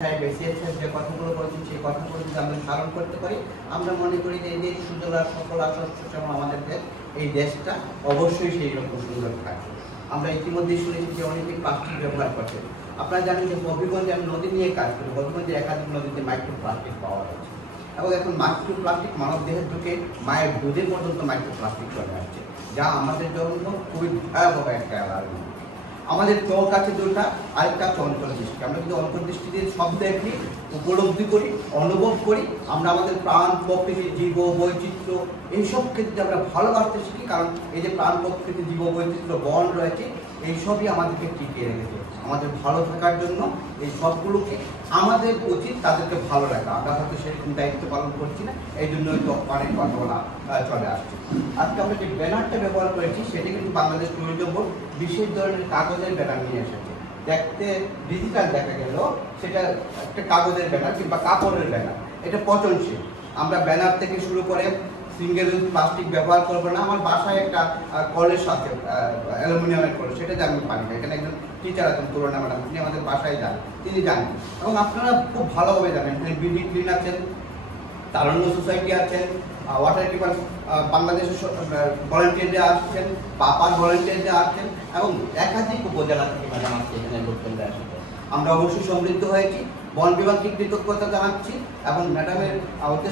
যে কথাগুলো বলছেন সেই কথাগুলো যদি আমরা ধারণ করতে পারি, আমরা মনে করি যে এই যে সুন্দর আর সফল আর সুষম আমাদের দেশ, এই দেশটা অবশ্যই সেই রকম সুন্দর থাকবে। আমরা ইতিমধ্যেই শুনেছি যে অনেকে প্লাস্টিক ব্যবহার করছে। আপনারা জানেন যে হবিগঞ্জে আমি নদী নিয়ে কাজ করি, হবিগঞ্জে একাধিক নদীতে মাইক্রো প্লাস্টিক পাওয়া যাচ্ছে এবং এখন মাইক্রো প্লাস্টিক মানব দেহের ঢুকে মায়ের দুধে পর্যন্ত মাইক্রো প্লাস্টিক চলে আসছে, যা আমাদের জন্য খুবই ভয়াবহ একটা অ্যালার্মি। আমাদের চোখ আছে দুটা, আরেকটা হচ্ছে অন্তর্দৃষ্টি। আমরা যদি অন্তর্দৃষ্টি দিয়ে সব দেখি, উপলব্ধি করি, অনুভব করি, আমরা আমাদের প্রাণ প্রকৃতি জীব বৈচিত্র্য এইসব ক্ষেত্রে আমরা ভালোবাসতে শিখি। কারণ এই যে প্রাণ প্রকৃতি জীব বৈচিত্র্য বন রয়েছে, এইসবই আমাদেরকে টিকিয়ে রেখেছে। আমাদের ভালো থাকার জন্য এই সবগুলোকে আমাদের উচিত তাদেরকে ভালো রাখা। আমরা হয়তো সেরকম দায়িত্ব পালন করছি না, এই জন্যই তো অনেক কথা বলা চলে আসছে। আজকে আমরা যে ব্যানারটা ব্যবহার করেছি সেটি কিন্তু বাংলাদেশ ট্যুরিজম বোর্ড বিশেষ ধরনের কাগজের ব্যানার নিয়ে এসেছে। দেখতে ডিজিটাল দেখা গেল, সেটা একটা কাগজের ব্যানার কিংবা কাপড়ের ব্যানার, এটা পচনশীল। আমরা ব্যানার থেকে শুরু করে সিঙ্গেল ইউজ প্লাস্টিক ব্যবহার করবো না। আমার বাসায় একটা কলের সাথে অ্যালুমিনিয়ামের কল, সেটা যে আমি পানি না। এখানে একজন টিচার আছেন তুলনা ম্যাডাম, তিনি আমাদের বাসায় যান, তিনি জানেন এবং আপনারা খুব ভালোভাবে জানেন। এখানে বিডি ক্লিন আছেন, তারুণ্য সোসাইটি আছেন, ওয়াটার কিপার বাংলাদেশের ভলেন্টিয়াররা আসছেন, পাপার ভলেন্টিয়াররা আসছেন এবং একাধিক উপজেলা থেকে ম্যাডাম আজকে এখানে লোকজনরা আসছেন। আমরা অবশ্যই সমৃদ্ধ হয়েছি, বন বিভাগকে কৃতজ্ঞতা জানাচ্ছি এবং ম্যাডামের উদ্দেশ্য